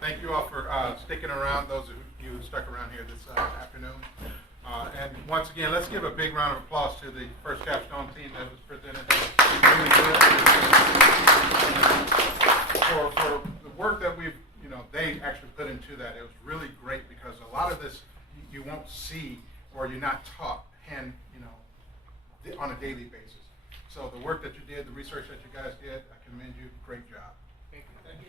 Thank you all for sticking around, those of you who stuck around here this afternoon. And once again, let's give a big round of applause to the first Capstone team that was presented. Really good. For the work that we've, they actually put into that. It was really great because a lot of this you won't see or you're not taught on a daily basis. So the work that you did, the research that you guys did, I commend you. Great job. Thank you.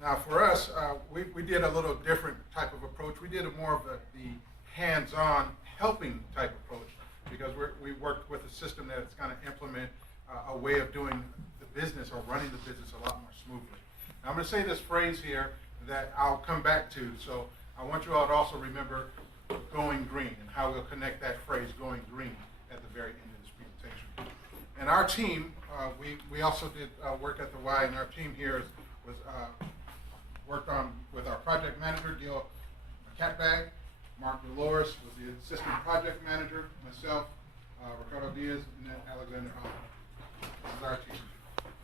Now for us, we did a little different type of approach. We did more of the hands-on helping type approach because we worked with a system that's going to implement a way of doing the business or running the business a lot more smoothly. Now I'm going to say this phrase here that I'll come back to, so I want you all to also remember going green and how we'll connect that phrase going green at the very end of this presentation. And our team, we also did work at the Y, and our team here was worked on with our project manager, Macatbag. Marc, Dolores was the assistant project manager, myself, Ricardo Diaz, and then Alexander Holland. This is our team.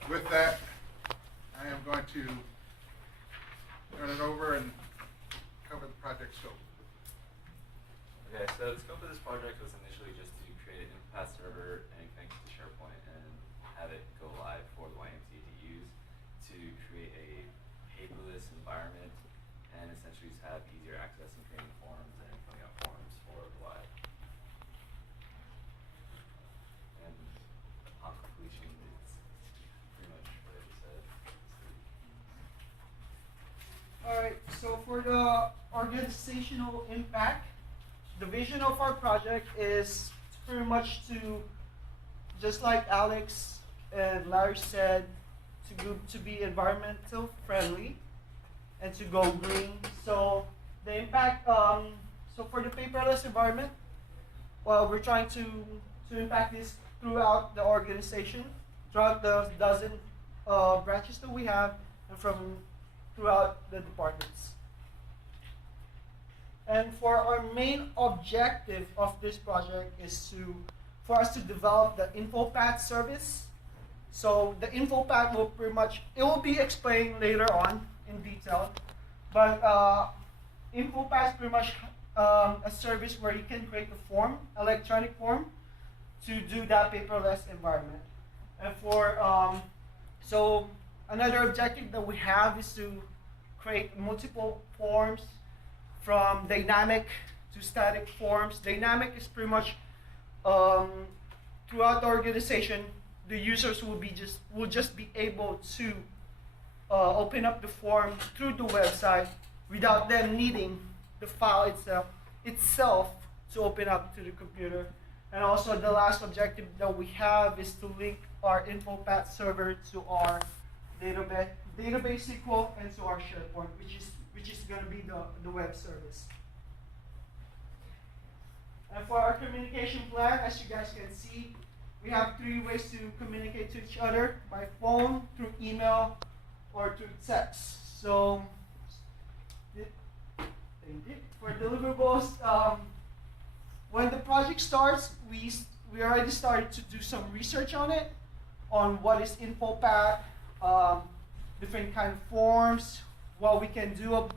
With that, I am going to turn it over and cover the project scope. Okay, so the scope of this project was initially just to create an Infopath server and connect it to Sharepoint and have it go live for the YMCA to use to create a paperless environment and essentially just have easier access in creating forms and filling out forms for the Y. And upon completion, it's pretty much what I just said. Alright, so for the organizational impact, the vision of our project is pretty much to, just like Alex and Larry said, to be environmental friendly and to go green. So the impact, so for the paperless environment, well, we're trying to impact this throughout the organization, throughout the dozen branches that we have, and throughout the departments. And for our main objective of this project is for us to develop the Infopath service. So the Infopath will it will be explained later on in detail, but Infopath is pretty much a service where you can create a form, electronic form, to do that paperless environment. And so another objective that we have is to create multiple forms, from dynamic to static forms. Dynamic is pretty much throughout the organization, the users will just be able to open up the form through the website without them needing the file itself to open up to the computer. And also the last objective that we have is to link our Infopath server to our database SQL and to our Sharepoint, which is going to be the web service. And for our communication plan, as you guys can see, we have 3 ways to communicate to each other: by phone, through email, or through text. So for deliverables, when the project starts, we already started to do some research on it, on what is Infopath, different kind of forms, what we can do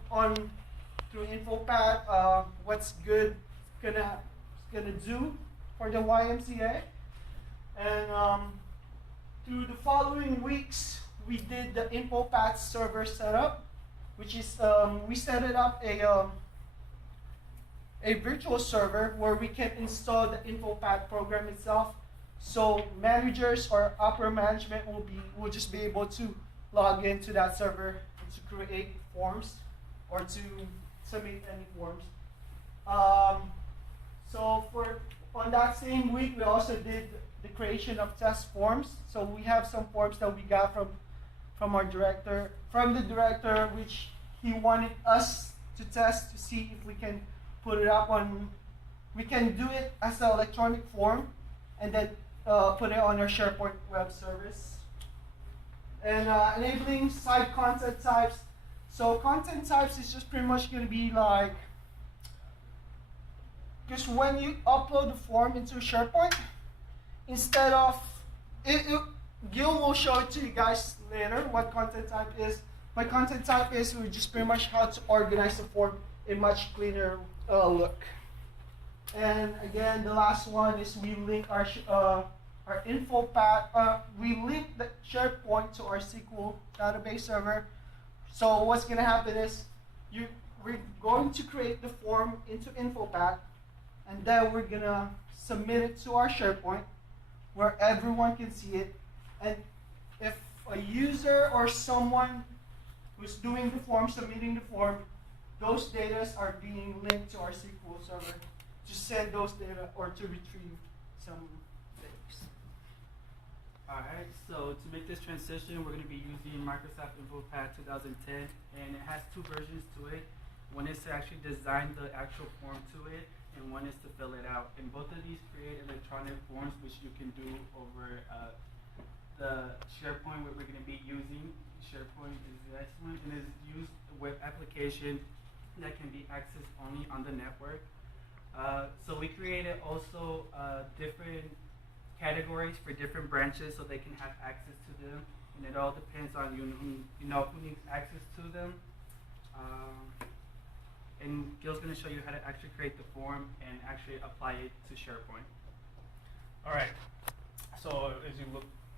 through Infopath, what's good gonna do for the YMCA. And through the following weeks, we did the Infopath server setup, which is we set it up a virtual server where we can install the Infopath program itself. So managers or upper management will just be able to log into that server to create forms or to submit any forms. So on that same week, we also did the creation of test forms. So we have some forms that we got from the director, which he wanted us to test to see if we can put it up on. We can do it as an electronic form and then put it on our Sharepoint web service. And enabling site content types. So content types is just pretty much going to be like, because when you upload the form into Sharepoint, instead of, Gil will show it to you guys later what content type is, by content type is we just pretty much how to organize the form in much cleaner look. And again, the last one is we link our info path. We link the Sharepoint to our SQL database server. So what's gonna happen is we're going to create the form into InfoPath, and then we're gonna submit it to our Sharepoint, where everyone can see it. And if a user or someone who's doing the form, submitting the form, those data are being linked to our SQL server to send those data or to retrieve some things. Alright, so to make this transition, we're going to be using Microsoft InfoPath 2010, and it has two versions to it. One is to actually design the actual form to it, and one is to fill it out. And both of these create electronic forms, which you can do over the Sharepoint, where we're going to be using. Sharepoint is this one, and is used web application that can be accessed only on the network. So we created also different categories for different branches so they can have access to them, and it all depends on who needs access to them. And Gil's going to show you how to actually create the form and actually apply it to SharePoint. All right. So as you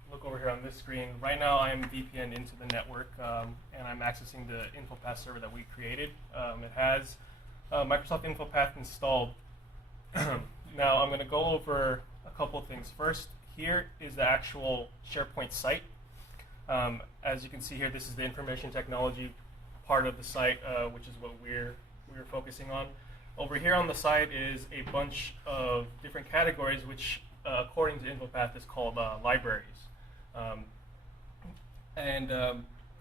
look over here on this screen, right now I am VPN into the network, and I'm accessing the InfoPath server that we created. It has Microsoft InfoPath installed. Now I'm going to go over a couple of things. First, here is the actual SharePoint site. As you can see here, this is the information technology part of the site, which is what we're focusing on. Over here on the site is a bunch of different categories, which according to InfoPath is called libraries.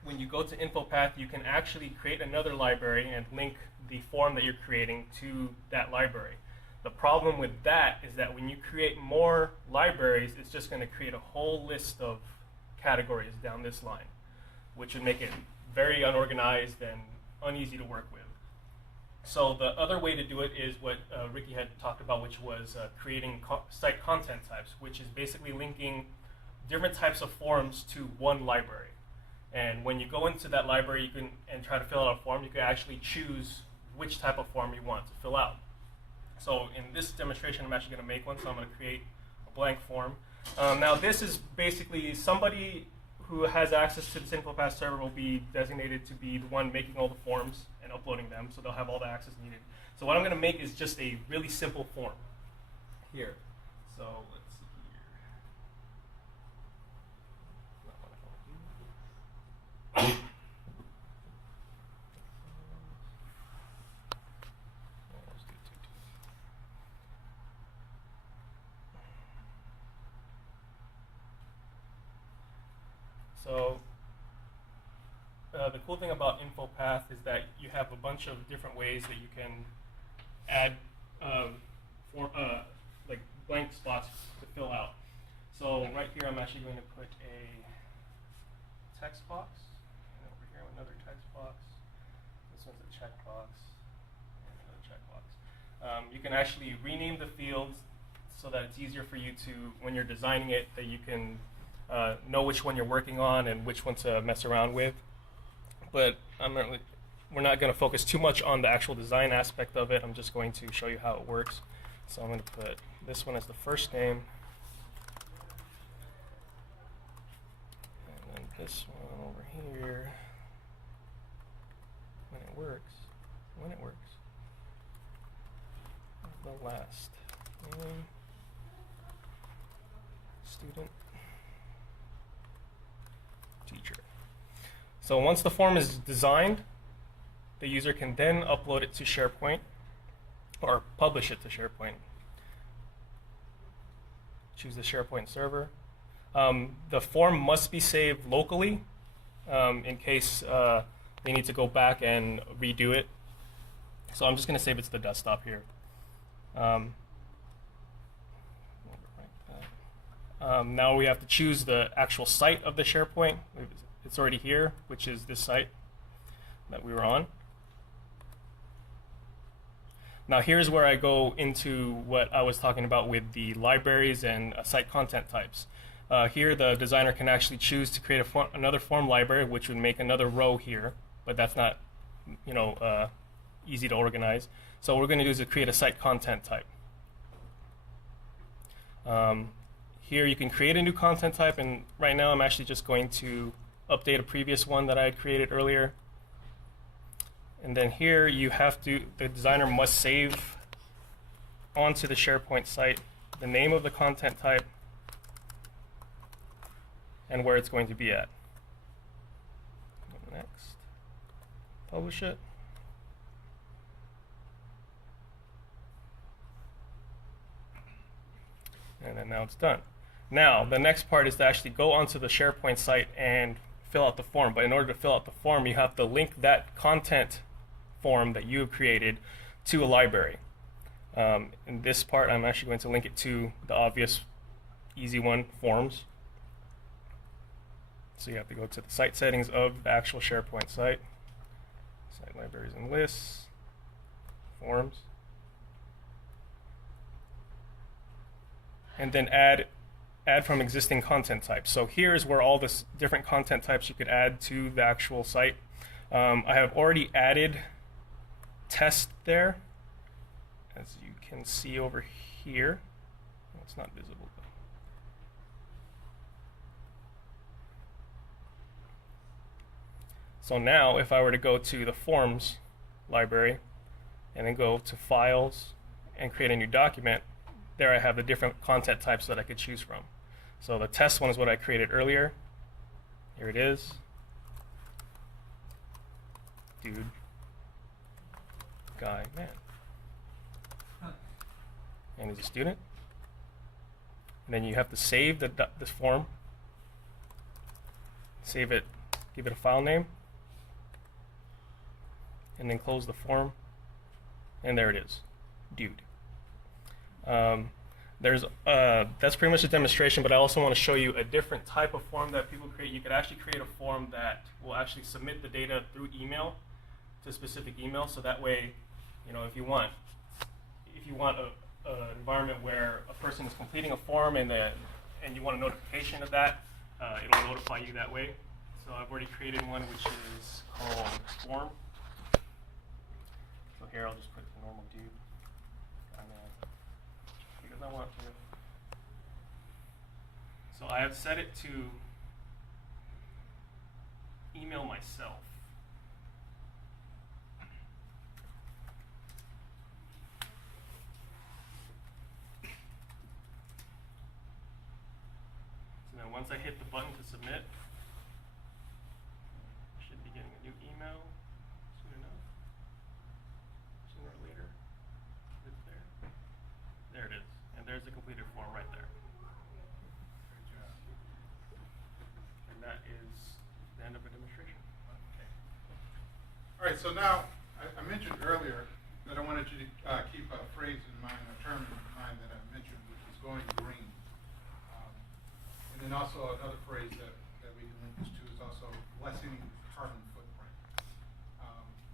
When you go to InfoPath, you can actually create another library and link the form that you're creating to that library. The problem with that is that when you create more libraries, it's just going to create a whole list of categories down this line, which would make it very unorganized and uneasy to work with. So the other way to do it is what Ricky had talked about, which was creating site content types, which is basically linking different types of forms to one library. And when you go into that library and try to fill out a form, you can actually choose which type of form you want to fill out. So in this demonstration, I'm actually going to make one, so I'm going to create a blank form. Now this is basically somebody who has access to this InfoPath server will be designated to be the one making all the forms and uploading them, so they'll have all the access needed. So what I'm going to make is just a really simple form here. So let's see here. So the cool thing about InfoPath is that you have a bunch of different ways that you can add like blank spots to fill out. So right here, I'm actually going to put a text box, and over here another text box. This one's a checkbox, and another checkbox. You can actually rename the fields so that it's easier for you to, when you're designing it, that you can know which one you're working on and which one to mess around with. But we're not going to focus too much on the actual design aspect of it. I'm just going to show you how it works. So I'm going to put this one as the first name, and then this one over here. When it works, the last name, student, teacher. So once the form is designed, the user can then upload it to SharePoint or publish it to SharePoint. Choose the SharePoint server. The form must be saved locally in case they need to go back and redo it. So I'm just going to save it to the desktop here. Now we have to choose the actual site of the SharePoint. It's already here, which is this site that we were on. Now here's where I go into what I was talking about with the libraries and site content types. Here, the designer can actually choose to create another form library, which would make another row here, but that's not, easy to organize. So what we're going to do is create a site content type. Here you can create a new content type, and right now I'm actually just going to update a previous one that I had created earlier. And then here the designer must save onto the SharePoint site the name of the content type and where it's going to be at. Go next, publish it. And then now it's done. Now, the next part is to actually go onto the SharePoint site and fill out the form. But in order to fill out the form, you have to link that content form that you have created to a library. In this part, I'm actually going to link it to the obvious, easy one, forms. So you have to go to the site settings of the actual SharePoint site. Site libraries and lists, forms. And then add from existing content types. So here's where all this different content types you could add to the actual site. I have already added test there, as you can see over here. Well, it's not visible. So now if I were to go to the forms library and then go to files and create a new document, there I have the different content types that I could choose from. So the test one is what I created earlier. Here it is. Dude. Guy. Man. And he's a student. And then you have to save this form. Save it. Give it a file name. And then close the form. And there it is. Dude. That's pretty much a demonstration, but I also want to show you a different type of form that people create. You could actually create a form that will actually submit the data through email to a specific email. So that way, if you want an environment where a person is completing a form and you want a notification of that, it'll notify you that way. So I've already created one which is called form. So here I'll just put the normal dude. Because I want to. So I have set it to email myself. So then once I hit the button to submit, I should be getting a new email soon enough. Sooner or later. It's there. There it is. And there's the completed form right there. And that is the end of the demonstration. Okay. All right, so now, I mentioned earlier that I wanted you to keep a phrase in mind, a term in mind that I mentioned, which is going green. And then also another phrase that we can link this to is also lessening carbon footprint.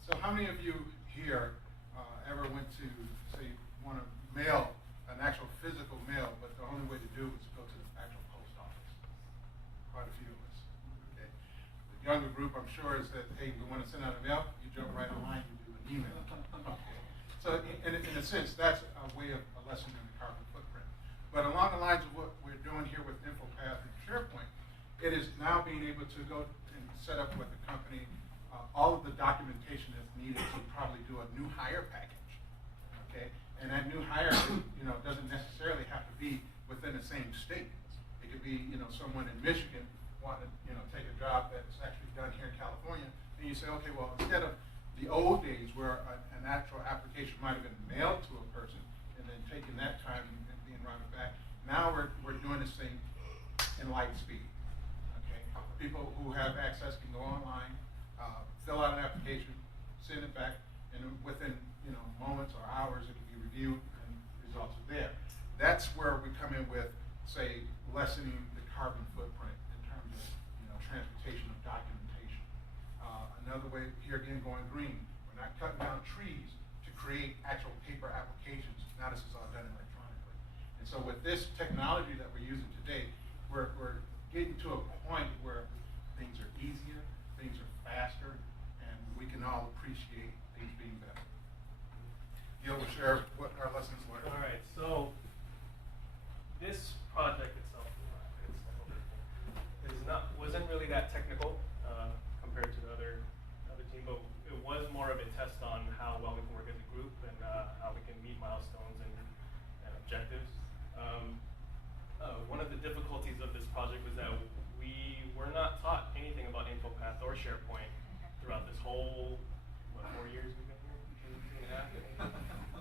So how many of you here ever went to, say, want to mail an actual physical mail, but the only way to do it is to go to the actual post office? Quite a few of us. Okay. The younger group, I'm sure, is that, hey, we want to send out a mail, you jump right online, you do an email. Okay. So in a sense, that's a way of lessening the carbon footprint. But along the lines of what we're doing here with Infopath and SharePoint, it is now being able to go and set up with the company all of the documentation that's needed to probably do a new hire package. Okay. And that new hire, doesn't necessarily have to be within the same state. It could be, someone in Michigan wanting to, take a job that's actually done here in California, and you say, okay, well, instead of the old days where an actual application might have been mailed to a person and then taking that time and being routed back, now we're doing this thing in light speed. Okay, people who have access can go online, fill out an application, send it back, and within moments or hours it can be reviewed and results are there. That's where we come in with, say, lessening the carbon footprint in terms of transportation of documentation. Another way here again, going green. We're not cutting down trees to create actual paper applications. Now this is all done electronically. And so with this technology that we're using today, we're getting to a point where things are easier, things are faster, and we can all appreciate things being better. Gil will share what our lessons learned. All right, so this project itself wasn't really that technical compared to the other team, but it was more of a test on how well we can work as a group and how we can meet milestones and objectives. One of the difficulties of this project was that we were not taught anything about Infopath or Sharepoint throughout this whole 4 years we've been here, 2.5,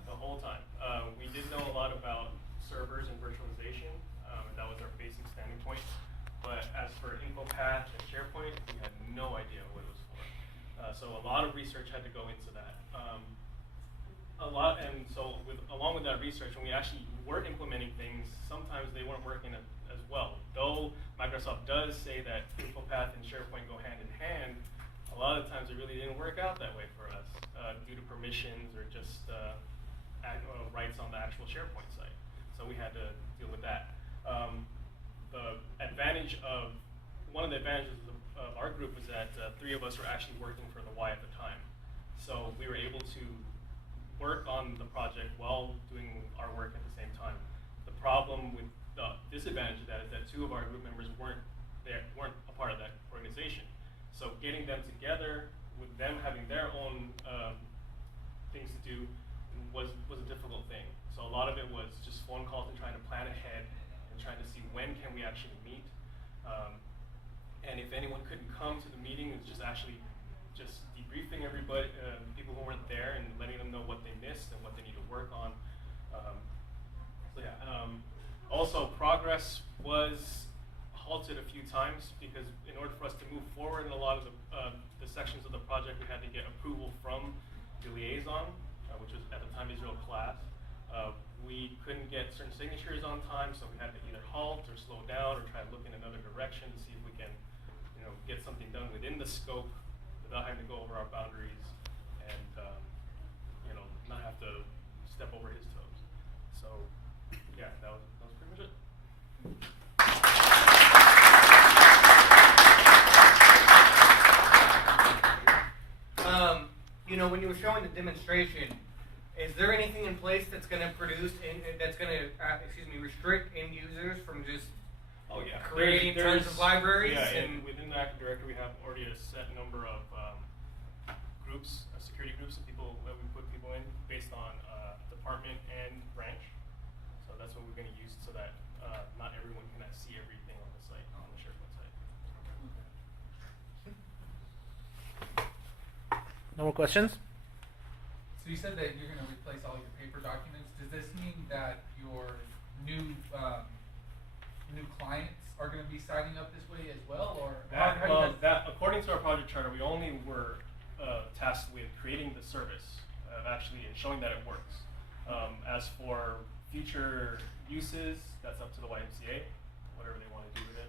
the whole time. We did know a lot about servers and virtualization. That was our basic standing point. But as for Infopath and Sharepoint, we had no idea what it was for. So a lot of research had to go into that. Along with that research, when we actually were implementing things, sometimes they weren't working as well. Though Microsoft does say that Infopath and SharePoint go hand in hand, a lot of times it really didn't work out that way for us due to permissions or just rights on the actual SharePoint site. So we had to deal with that. One of the advantages of our group was that 3 of us were actually working for the Y at the time. So we were able to work on the project while doing our work at the same time. The problem with the disadvantage of that is that 2 of our group members weren't a part of that organization. So getting them together with them having their own things to do was a difficult thing. So a lot of it was just phone calls and trying to plan ahead and trying to see when can we actually meet. And if anyone couldn't come to the meeting, it's just actually just debriefing everybody, people who weren't there, and letting them know what they missed and what they need to work on. Also, progress was halted a few times because in order for us to move forward in a lot of the sections of the project, we had to get approval from the liaison, which was at the time Israel class. We couldn't get certain signatures on time, so we had to either halt or slow down or try to look in another direction to see if we can, get something done within the scope without having to go over our boundaries and, not have to step over his toes. So, yeah, that was pretty much it. When you were showing the demonstration, is there anything in place that's going to restrict end users from just creating tons of libraries? Yeah, and within the Active Directory, we have already a set number of groups, security groups of people that we put people in based on department and branch. So that's what we're going to use so that not everyone can see everything on the site, on the SharePoint site. No more questions? So you said that you're going to replace all your paper documents. Does this mean that your new clients are going to be signing up this way as well, or According to our project charter, we only were tasked with creating the service, actually, and showing that it works. As for future uses, that's up to the YMCA, whatever they want to do with it.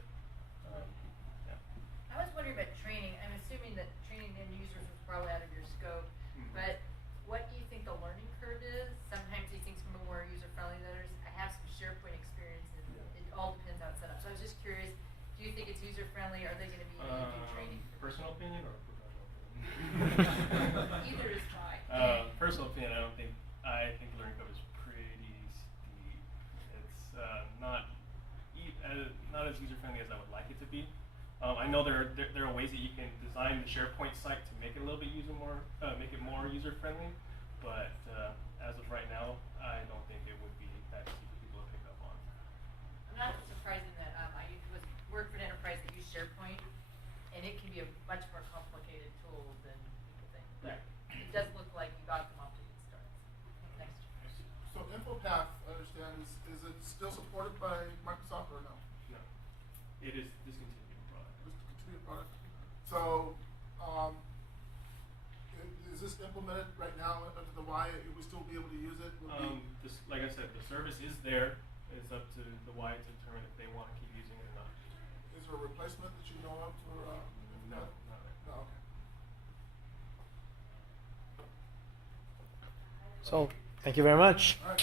I was wondering about training. I'm assuming that training end users was probably out of your scope, but what do you think the learning curve is? Sometimes these things can be more user-friendly than others. I have some SharePoint experience, and it all depends how it's set up. So I was just curious, do you think it's user-friendly? Are they going to be able to do training? Personal opinion or professional opinion? Either is fine. Personal opinion, I think the learning curve is pretty steep. It's not as user-friendly as I would like it to be. I know there are ways that you can design the SharePoint site to make it a little bit more user-friendly, but as of right now, I don't think it would be that easy for people to pick up on. I'm not surprising that I worked for an enterprise that used SharePoint, and it can be a much more complicated tool than people think. But it does look like you got them off to good starts. Next. So Infopath, I understand, is it still supported by Microsoft or no? No, it is discontinued product. Discontinued product. So, is this implemented right now under the Y? Will we still be able to use it? Like I said, the service is there. It's up to the Y to determine if they want to keep using it or not. Is there a replacement that you know of for? No, not right. No. Okay. So, thank you very much. All right.